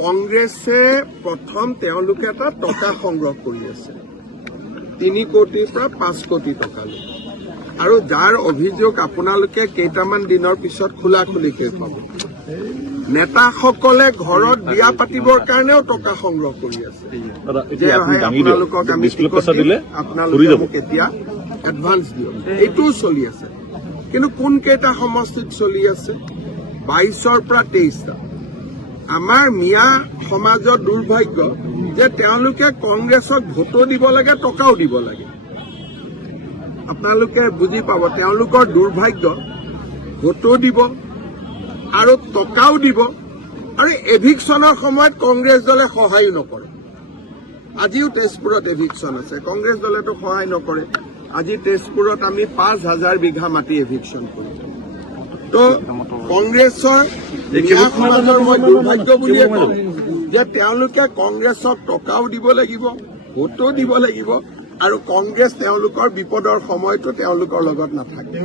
কংগ্ৰেছে প্ৰথম তেওঁলোকে এটা টকা সংগ্ৰহ কৰি আছে 3 কোটিৰ পৰা 5 কোটি টকালৈ আৰু যাৰ অভিযোগ আপোনালোকে কেইটামান দিনৰ পিছত খোলাখুলিকৈ পাব নেতাসকলে ঘৰত বিয়া পাতিবৰ কাৰণেও টকা সংগ্ৰহ কৰি আছে যে আপোনালোকক আমি আপোনালোকে মোক এতিয়া এডভান্স দিয়ক এইটোও চলি আছে কিন্তু কোন কেইটা সমষ্টিত চলি আছে 22ৰ পৰা 23টা আমাৰ মিয়া সমাজৰ দুৰ্ভাগ্য যে তেওঁলোকে কংগ্ৰেছক ভোটো দিব লাগে টকাও দিব লাগে আপোনালোকে বুজি পাব তেওঁলোকৰ দুৰ্ভাগ্য ভোটো দিব আৰু টকাও দিব আৰু এভিকশ্যনৰ সময়ত কংগ্ৰেছ দলে সহায়ো নকৰে আজিও তেজপুৰত এভিকশ্যন আছে কংগ্ৰেছ দলেতো সহায় নকৰে আজি তেজপুৰত আমি 5,000 বিঘা মাটি এভিকশ্যন কৰিম তো কংগ্ৰেছৰ সমাজৰ মই দুৰ্ভাগ্য বুলিয়ে কওঁ যে তেওঁলোকে কংগ্ৰেছক টকাও দিব লাগিব ভোটো দিব লাগিব আৰু কংগ্ৰেছ তেওঁলোকৰ বিপদৰ সময়তো তেওঁলোকৰ লগত নাথাকে